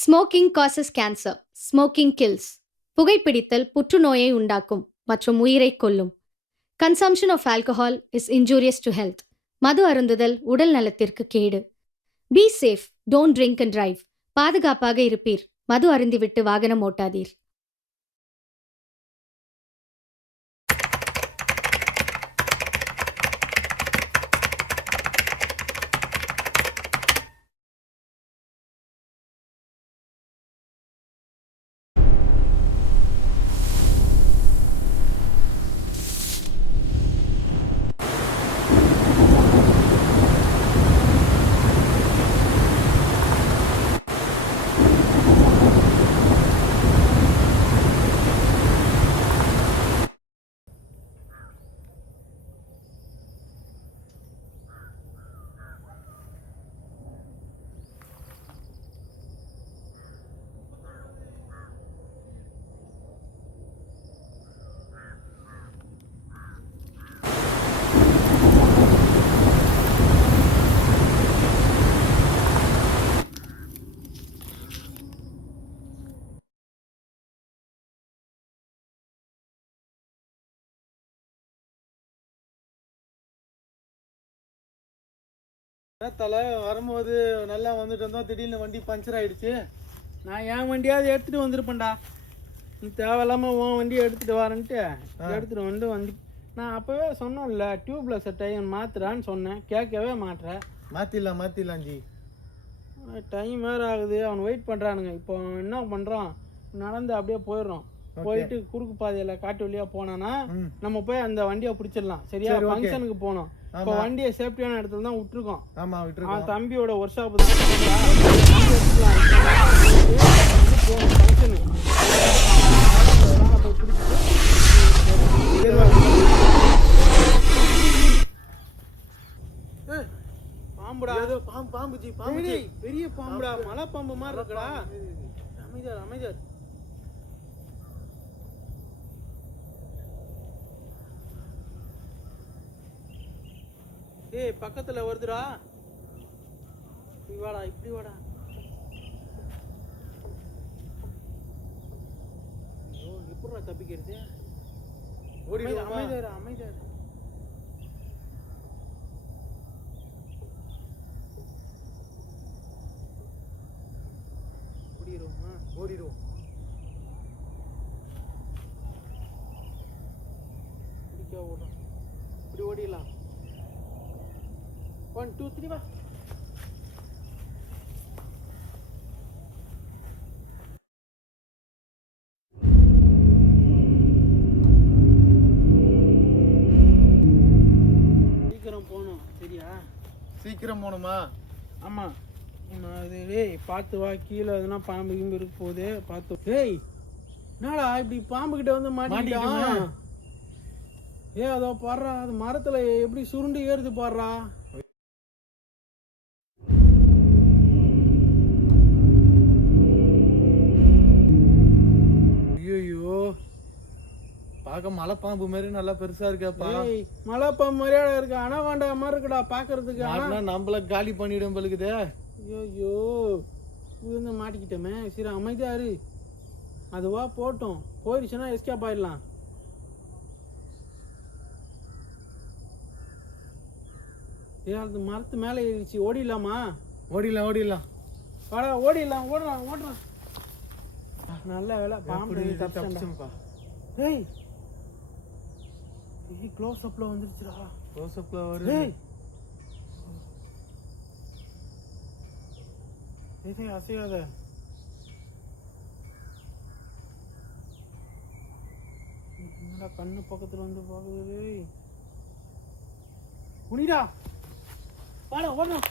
Smoking causes cancer. Smoking kills. புகைப்பிடித்தல் புற்றுநோயை உண்டாக்கும் மற்றும் உயிரைக் கொல்லும். Consumption of alcohol is injurious to health. மது அருந்துதல் உடல் நலத்திற்கு கேடு. Be safe, don't drink and drive. பாதுகாப்பாக இருப்பீர். மது அருந்திவிட்டு வாகனம் ஓட்டாதீர். தலை வரும்போது நல்லா வந்துட்டு இருந்தோம், திடீர்னு வண்டி பஞ்சர் ஆகிடுச்சு. நான் என் வண்டியாவது எடுத்துகிட்டு வந்திருப்பேன்டா. நீ தேவையில்லாமல் உன் வண்டியை எடுத்துகிட்டு வரேன்ட்டு எடுத்துகிட்டு வந்து நான் அப்போவே சொன்னோம்ல, டியூப்பில் செட் டைம் மாற்றுறான்னு சொன்னேன், கேட்கவே மாட்டுறேன். மாற்றிடலாம் ஜி. டைம் வேறு ஆகுது, அவன் வெயிட் பண்ணுறானுங்க. இப்போ என்ன பண்ணுறான், நடந்து அப்படியே போயிடுறோம். போயிட்டு குறுக்கு பாதையில் காட்டு வழியாக போனான்னா நம்ம போய் அந்த வண்டியை பிடிச்சிடலாம். சரியா? ஃபங்க்ஷனுக்கு போனோம். இப்போ வண்டியை சேஃப்டியான இடத்துல தான் விட்டுருக்கோம். அவன் தம்பியோட ஒர்க் ஷாப் தான் பாம்புடா. பாம்பு ஜி, பாம்பு, பெரிய பாம்புடா, மலை பாம்பு மாதிரி இருக்குடா. அமைதியார். ஏய், பக்கத்துல வருதுடா. இப்படி வாடா. ஐயோ, எப்படிடா தப்பிக்கிறது? அமைதியார். ஓடிடுவோம். இப்படி ஓடிடலாம். 1 2 3 வா. சீக்கிரம் போகணும். சரியா? சீக்கிரம் போகணுமா? ஆமாம். டேய் பார்த்து வா, கீழே எதுனா பாம்பு கிம்பு இருக்க போகுது, பார்த்து. டேய் என்னடா இப்படி பாம்புக்கிட்ட வந்து மாட்டிக்கிட்டான்? அதோ பாடுறா, அது மரத்தில் எப்படி சுருண்டு ஏறுது பாடுறா. ஐயோ, பார்க்க மலைப்பாம்பு மாதிரி நல்லா பெருசா இருக்கப்பா. மலைப்பாம்பு மாதிரியா இருக்கு, அனவாண்டா மாதிரி இருக்குடா பாக்குறதுக்கு. ஆனா நம்மள காலி பண்ணிடும் பழுக்குதே. ஐயோ, விழுந்து மாட்டிக்கிட்டோமே. சரி அமைதியா இரு, அதுவா போட்டோம், போயிடுச்சுன்னா எஸ்கேப் ஆயிடலாம். அது மரத்து மேலே ஏறிச்சு. ஓடிடலாமா? ஓடிடலாம். வாடா, ஓடுறான். நல்ல வேலை பாம்பு தப்பிச்சேன்ப்பா. ஏய் க்ளோஸ் அப்ல வந்துருச்சுடா. க்ளோஸ் அப்ல வருது. ஏய் அசையாத. என்னடா கண்ணு பக்கத்துல வந்து பாக்குது. குனிடா. வாடா, ஓடணும்.